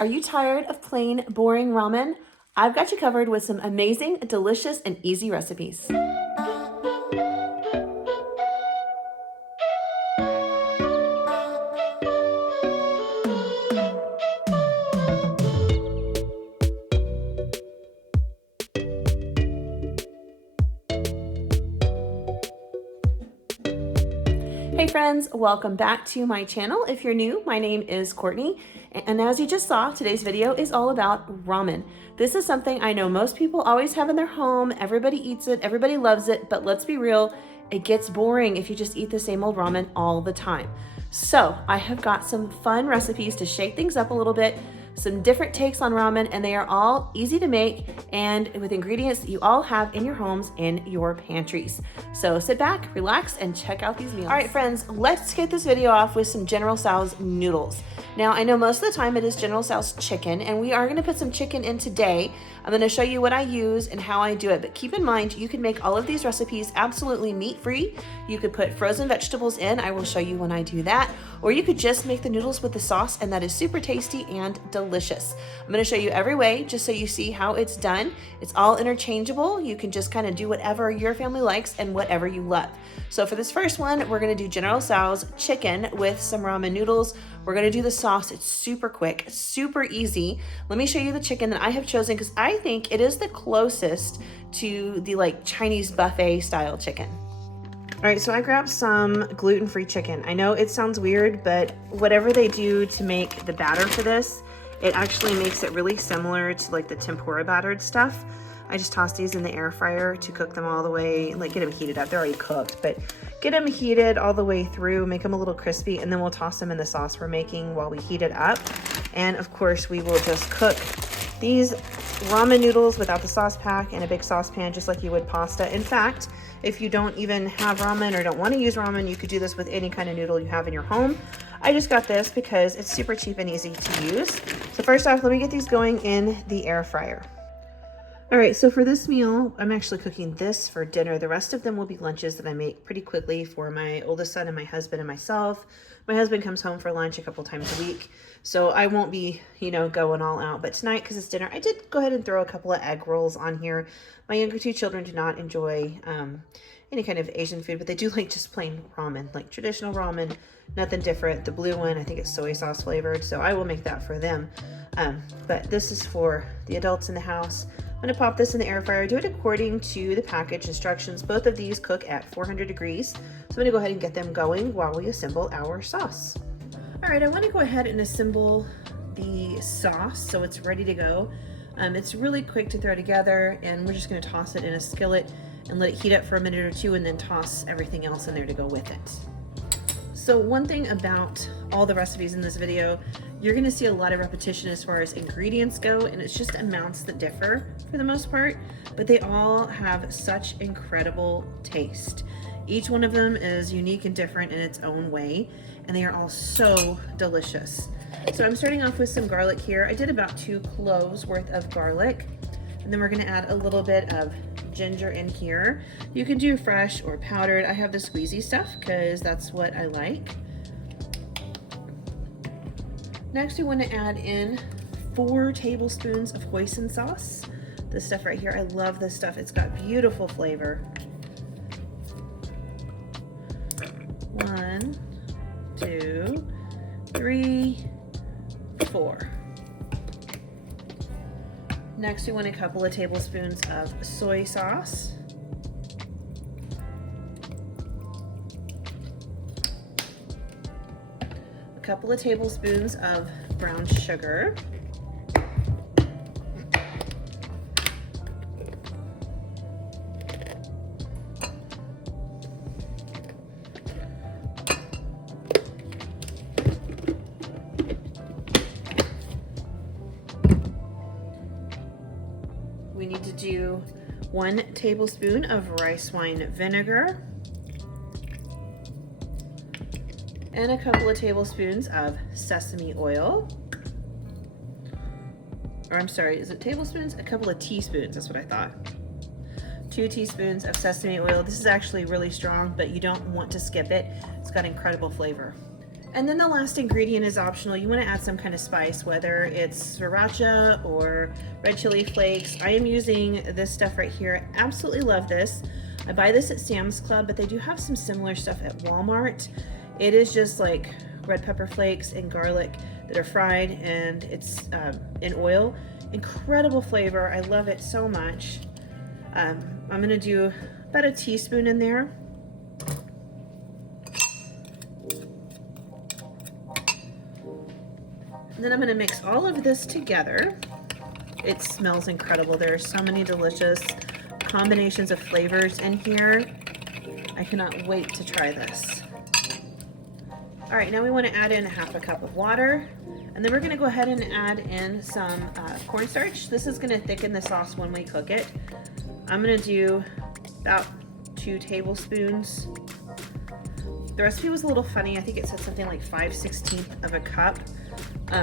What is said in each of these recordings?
Are you tired of plain, boring ramen? I've got you covered with some amazing, delicious, and easy recipes. Hey friends, welcome back to my channel. If you're new, my name is Courtney, and as you just saw, today's video is all about ramen. This is something I know most people always have in their home. Everybody eats it, everybody loves it, but let's be real, it gets boring if you just eat the same old ramen all the time. So I have got some fun recipes to shake things up a little bit, some different takes on ramen, and they are all easy to make and with ingredients that you all have in your homes in your pantries. So sit back, relax, and check out these meals. All right, friends, let's get this video off with some General Tso's noodles. Now, I know most of the time it is General Tso's chicken, and we are gonna put some chicken in today. I'm gonna show you what I use and how I do it, but keep in mind, you can make all of these recipes absolutely meat-free. You could put frozen vegetables in, I will show you when I do that, or you could just make the noodles with the sauce, and that is super tasty and delicious. I'm gonna show you every way, just so you see how it's done. It's all interchangeable. You can just kind of do whatever your family likes and whatever you love. So for this first one, we're gonna do General Tso's chicken with some ramen noodles. We're gonna do the sauce. It's super quick, super easy. Let me show you the chicken that I have chosen because I think it is the closest to the like Chinese buffet style chicken. All right, so I grabbed some gluten-free chicken. I know it sounds weird, but whatever they do to make the batter for this, it actually makes it really similar to like the tempura battered stuff. I just tossed these in the air fryer to cook them all the way, like get them heated up. They're already cooked, but get them heated all the way through, make them a little crispy, and then we'll toss them in the sauce we're making while we heat it up. And of course, we will just cook these ramen noodles without the sauce pack in a big saucepan, just like you would pasta. In fact, if you don't even have ramen or don't want to use ramen, you could do this with any kind of noodle you have in your home. I just got this because it's super cheap and easy to use. So first off, let me get these going in the air fryer. All right, so for this meal, I'm actually cooking this for dinner. The rest of them will be lunches that I make pretty quickly for my oldest son and my husband and myself. My husband comes home for lunch a couple times a week, so I won't be, going all out. But tonight, because it's dinner, I did go ahead and throw a couple of egg rolls on here. My younger two children do not enjoy any kind of Asian food, but they do like just plain ramen, like traditional ramen, nothing different. The blue one, I think it's soy sauce flavored, so I will make that for them. But this is for the adults in the house. I'm gonna pop this in the air fryer, do it according to the package instructions. Both of these cook at 400 degrees. So I'm gonna go ahead and get them going while we assemble our sauce. All right, I wanna go ahead and assemble the sauce so it's ready to go. It's really quick to throw together, and we're just gonna toss it in a skillet and let it heat up for a minute or two, and then toss everything else in there to go with it. So one thing about all the recipes in this video, you're gonna see a lot of repetition as far as ingredients go, and it's just amounts that differ for the most part, but they all have such incredible taste. Each one of them is unique and different in its own way, and they are all so delicious. So I'm starting off with some garlic here. I did about 2 cloves worth of garlic, and then we're gonna add a little bit of ginger in here. You can do fresh or powdered. I have the squeezy stuff because that's what I like. Next, we want to add in 4 tablespoons of hoisin sauce. This stuff right here, I love this stuff. It's got beautiful flavor. 1, 2, 3, 4. Next, we want a couple of tablespoons of soy sauce. A couple of tablespoons of brown sugar. We need to do 1 tablespoon of rice wine vinegar and a couple of tablespoons of sesame oil. Or I'm sorry, is it tablespoons? A couple of teaspoons, that's what I thought. 2 teaspoons of sesame oil. This is actually really strong, but you don't want to skip it. It's got incredible flavor. And then the last ingredient is optional. You want to add some kind of spice, whether it's sriracha or red chili flakes. I am using this stuff right here. I absolutely love this. I buy this at Sam's Club, but they do have some similar stuff at Walmart. It is just like red pepper flakes and garlic that are fried, and it's in oil. Incredible flavor. I love it so much. I'm gonna do about a teaspoon in there. And then I'm gonna mix all of this together. It smells incredible. There are so many delicious combinations of flavors in here. I cannot wait to try this. All right, now we want to add in 1/2 cup of water, and then we're going to go ahead and add in some cornstarch. This is going to thicken the sauce when we cook it. I'm going to do about 2 tablespoons. The recipe was a little funny. I think it said something like 5/16 of a cup. I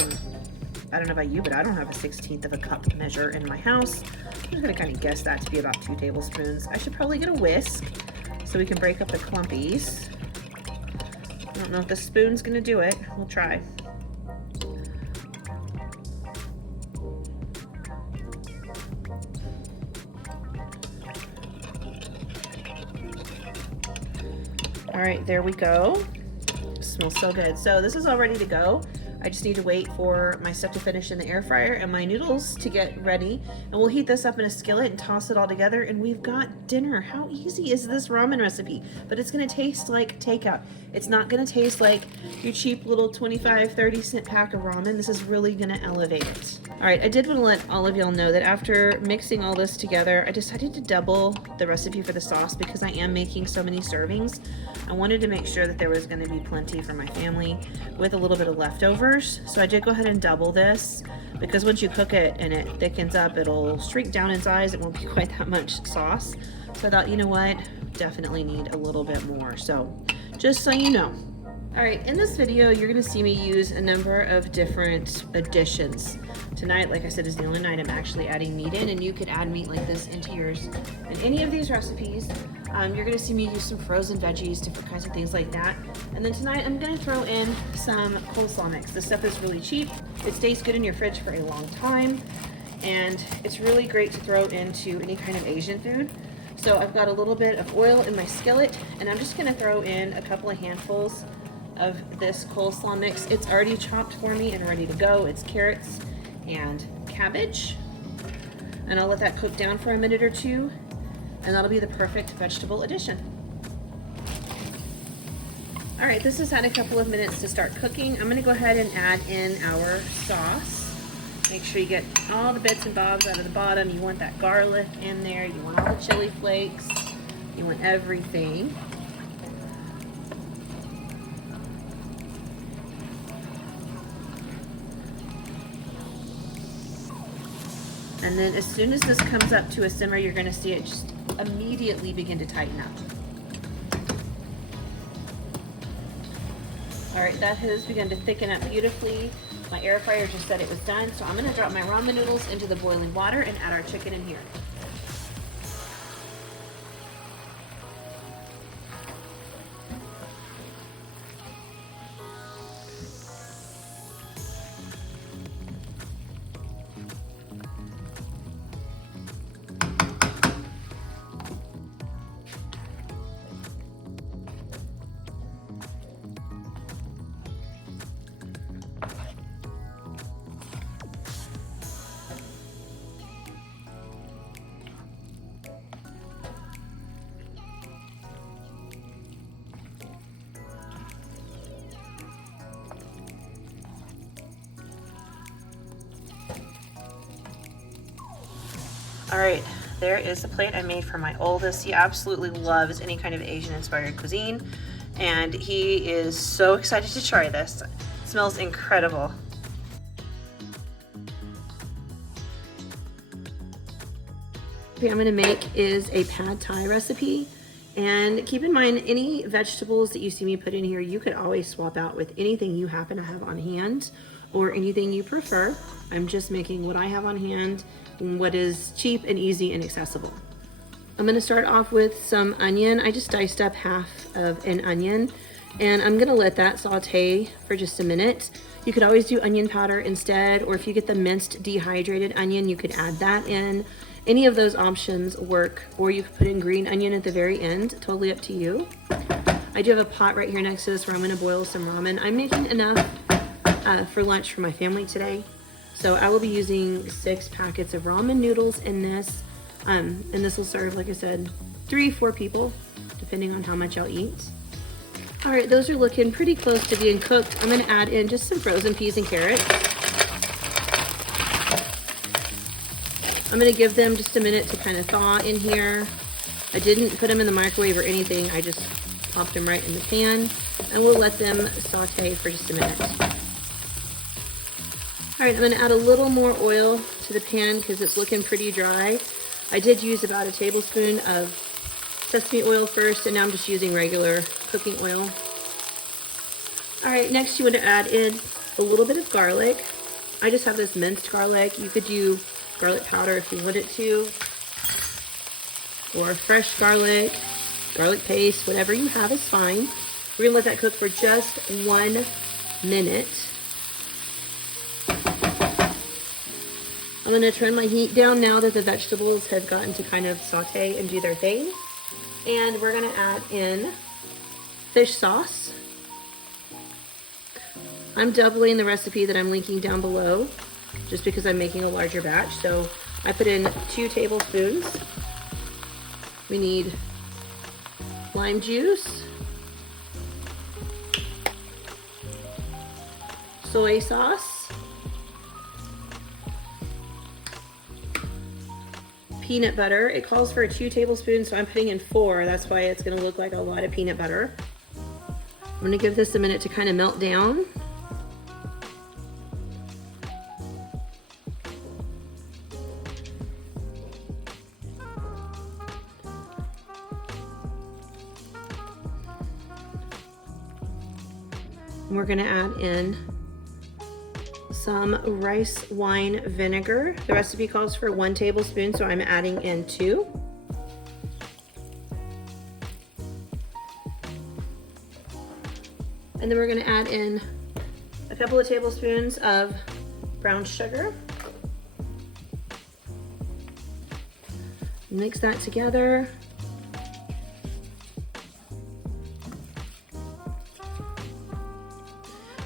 don't know about you, but I don't have a 1/16 of a cup measure in my house. I'm just going to kind of guess that to be about 2 tablespoons. I should probably get a whisk so we can break up the clumpies. I don't know if the spoon's gonna do it. We'll try. All right, there we go. It smells so good. So this is all ready to go. I just need to wait for my stuff to finish in the air fryer and my noodles to get ready. And we'll heat this up in a skillet and toss it all together, and we've got dinner. How easy is this ramen recipe? But it's gonna taste like takeout. It's not gonna taste like your cheap little 25, 30-cent pack of ramen. This is really gonna elevate it. All right, I did want to let all of y'all know that after mixing all this together, I decided to double the recipe for the sauce because I am making so many servings. I wanted to make sure that there was gonna be plenty for my family with a little bit of leftovers. So I did go ahead and double this because once you cook it and it thickens up, it'll shrink down in size. It won't be quite that much sauce. So I thought, you know what, definitely need a little bit more. So just so you know. All right, in this video, you're gonna see me use a number of different additions. Tonight, like I said, is the only night I'm actually adding meat in, and you could add meat like this into yours. In any of these recipes, you're gonna see me use some frozen veggies, different kinds of things like that. And then tonight, I'm gonna throw in some coleslaw mix. This stuff is really cheap. It stays good in your fridge for a long time, and it's really great to throw into any kind of Asian food. So I've got a little bit of oil in my skillet, and I'm just gonna throw in a couple of handfuls of this coleslaw mix. It's already chopped for me and ready to go. It's carrots and cabbage, and I'll let that cook down for a minute or two, and that'll be the perfect vegetable addition. All right, this has had a couple of minutes to start cooking. I'm gonna go ahead and add in our sauce. Make sure you get all the bits and bobs out of the bottom. You want that garlic in there. You want all the chili flakes. You want everything. And then as soon as this comes up to a simmer, you're gonna see it just immediately begin to tighten up. All right, that has begun to thicken up beautifully. My air fryer just said it was done, so I'm gonna drop my ramen noodles into the boiling water and add our chicken in here. All right, there is the plate I made for my oldest. He absolutely loves any kind of Asian-inspired cuisine, and he is so excited to try this. It smells incredible. What I'm gonna make is a pad thai recipe, and keep in mind any vegetables that you see me put in here, you could always swap out with anything you happen to have on hand or anything you prefer. I'm just making what I have on hand, what is cheap and easy and accessible. I'm gonna start off with some onion. I just diced up half of an onion, And I'm gonna let that saute for just a minute. You could always do onion powder instead, or if you get the minced dehydrated onion, you could add that in. Any of those options work, or you could put in green onion at the very end, totally up to you. I do have a pot right here next to this where I'm gonna boil some ramen. I'm making enough for lunch for my family today. So I will be using 6 packets of ramen noodles in this. And this will serve, like I said, 3-4 people, depending on how much I'll eat. All right, those are looking pretty close to being cooked. I'm gonna add in just some frozen peas and carrots. I'm gonna give them just a minute to kind of thaw in here. I didn't put them in the microwave or anything. I just popped them right in the pan, and we'll let them saute for just a minute. All right, I'm gonna add a little more oil to the pan because it's looking pretty dry. I did use about a tablespoon of sesame oil first, and now I'm just using regular cooking oil. All right, next you want to add in a little bit of garlic. I just have this minced garlic. You could do garlic powder if you wanted to, or fresh garlic, garlic paste, whatever you have is fine. We're gonna let that cook for just 1 minute. I'm gonna turn my heat down now that the vegetables have gotten to kind of saute and do their thing. And we're gonna add in fish sauce. I'm doubling the recipe that I'm linking down below just because I'm making a larger batch. So I put in 2 tablespoons. We need lime juice, soy sauce, peanut butter. It calls for 2 tablespoons, so I'm putting in 4. That's why it's gonna look like a lot of peanut butter. I'm gonna give this a minute to kind of melt down. And we're gonna add in some rice wine vinegar. The recipe calls for 1 tablespoon, so I'm adding in 2. And then we're gonna add in a couple of tablespoons of brown sugar. Mix that together.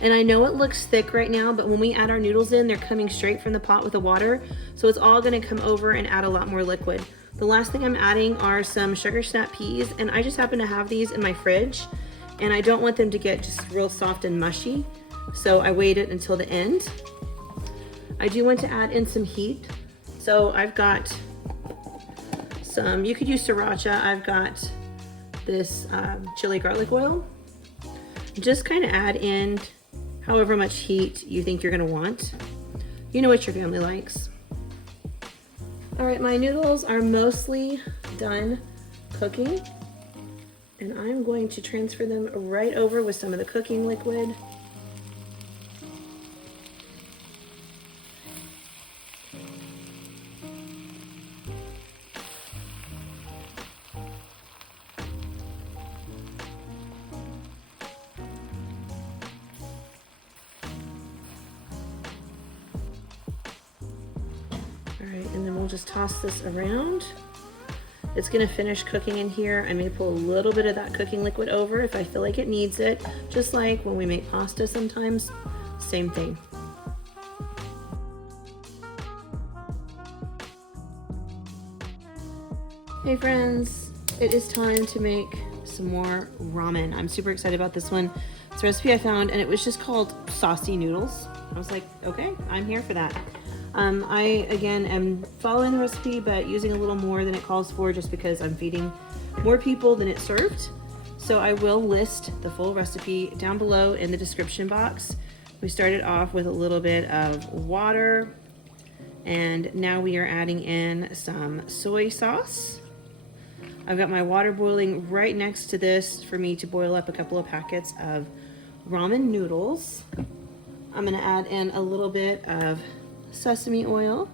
And I know it looks thick right now, but when we add our noodles in, they're coming straight from the pot with the water. So it's all gonna come over and add a lot more liquid. The last thing I'm adding are some sugar snap peas, and I just happen to have these in my fridge, and I don't want them to get just real soft and mushy. So I waited until the end. I do want to add in some heat. So I've got some, you could use sriracha. I've got this chili garlic oil. Just kind of add in however much heat you think you're gonna want. You know what your family likes. All right, my noodles are mostly done cooking, and I'm going to transfer them right over with some of the cooking liquid. All right, and then we'll just toss this around. It's gonna finish cooking in here. I may pull a little bit of that cooking liquid over if I feel like it needs it, just like when we make pasta sometimes, same thing. Hey friends, it is time to make some more ramen. I'm super excited about this one. It's a recipe I found, and it was just called Saucy Noodles. I was like, okay, I'm here for that. I, again, am following the recipe, but using a little more than it calls for just because I'm feeding more people than it served. So I will list the full recipe down below in the description box. We started off with a little bit of water, and now we are adding in some soy sauce. I've got my water boiling right next to this for me to boil up a couple of packets of ramen noodles. I'm gonna add in a little bit of sesame oil.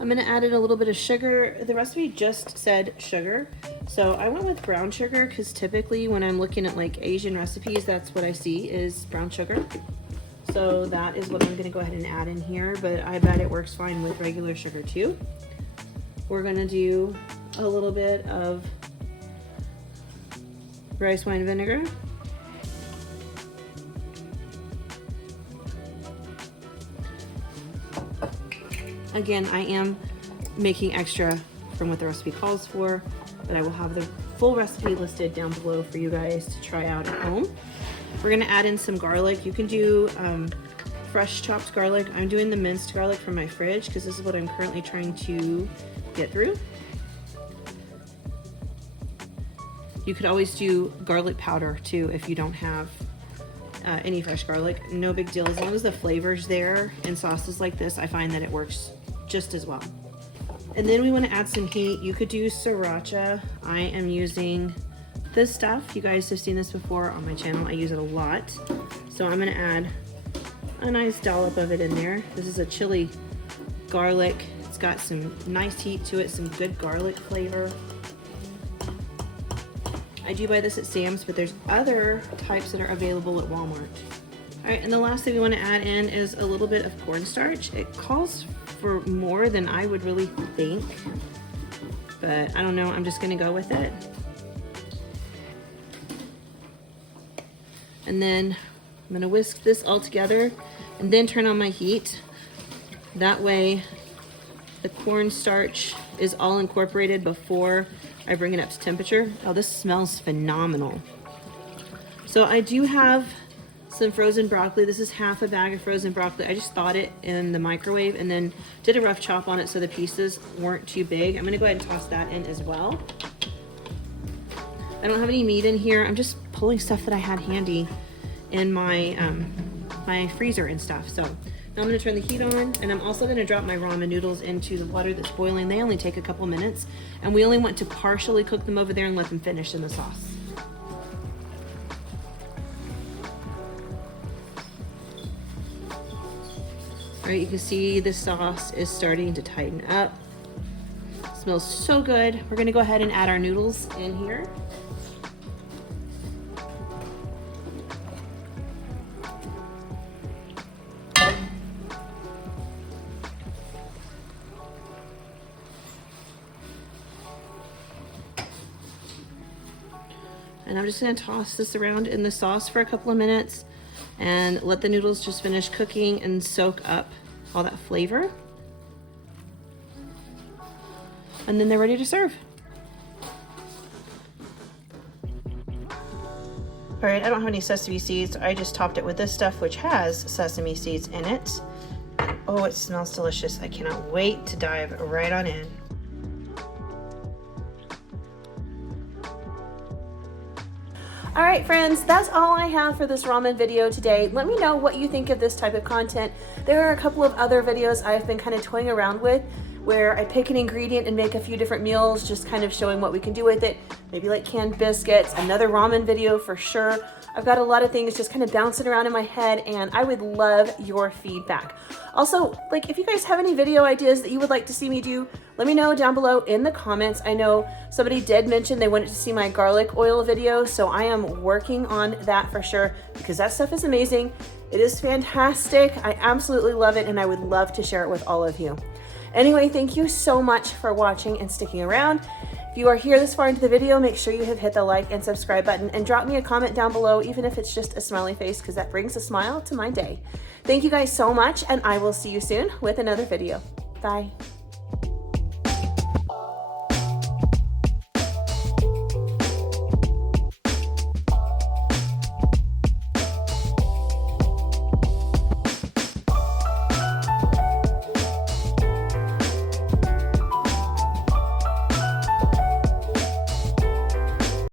I'm gonna add in a little bit of sugar. The recipe just said sugar, so I went with brown sugar because typically when I'm looking at like Asian recipes, that's what I see is brown sugar. So that is what I'm gonna go ahead and add in here, but I bet it works fine with regular sugar too. We're gonna do a little bit of rice wine vinegar. Again, I am making extra from what the recipe calls for, but I will have the full recipe listed down below for you guys to try out at home. We're gonna add in some garlic. You can do fresh chopped garlic. I'm doing the minced garlic from my fridge because this is what I'm currently trying to get through. You could always do garlic powder too if you don't have any fresh garlic. No big deal, as long as the flavor's there in sauces like this, I find that it works just as well. And then we want to add some heat. You could do sriracha. I am using this stuff. You guys have seen this before on my channel. I use it a lot. So I'm going to add a nice dollop of it in there. This is a chili garlic. It's got some nice heat to it, some good garlic flavor. I do buy this at Sam's, but there's other types that are available at Walmart. All right, and the last thing we want to add in is a little bit of cornstarch. It calls for more than I would really think, but I don't know, I'm just gonna go with it. And then I'm gonna whisk this all together and then turn on my heat. That way the cornstarch is all incorporated before I bring it up to temperature. Oh, this smells phenomenal. So I do have some frozen broccoli. This is half a bag of frozen broccoli. I just thawed it in the microwave and then did a rough chop on it so the pieces weren't too big. I'm gonna go ahead and toss that in as well. I don't have any meat in here. I'm just pulling stuff that I had handy in my my freezer and stuff. So now I'm gonna turn the heat on, and I'm also gonna drop my ramen noodles into the water that's boiling. They only take a couple minutes, and we only want to partially cook them over there and let them finish in the sauce. All right, you can see the sauce is starting to tighten up. It smells so good. We're gonna go ahead and add our noodles in here. And I'm just gonna toss this around in the sauce for a couple of minutes and let the noodles just finish cooking and soak up all that flavor. And then they're ready to serve. All right, I don't have any sesame seeds. I just topped it with this stuff, which has sesame seeds in it. Oh, it smells delicious. I cannot wait to dive right on in. All right, friends, that's all I have for this ramen video today. Let me know what you think of this type of content. There are a couple of other videos I've been kind of toying around with where I pick an ingredient and make a few different meals, just kind of showing what we can do with it. Maybe like canned biscuits, another ramen video for sure. I've got a lot of things just kind of bouncing around in my head, and I would love your feedback. Also, like, if you guys have any video ideas that you would like to see me do, let me know down below in the comments. I know somebody did mention they wanted to see my garlic oil video, so I am working on that for sure because that stuff is amazing. It is fantastic. I absolutely love it, and I would love to share it with all of you. Anyway, thank you so much for watching and sticking around. If you are here this far into the video, make sure you have hit the like and subscribe button and drop me a comment down below, even if it's just a smiley face, because that brings a smile to my day. Thank you guys so much, and I will see you soon with another video. Bye.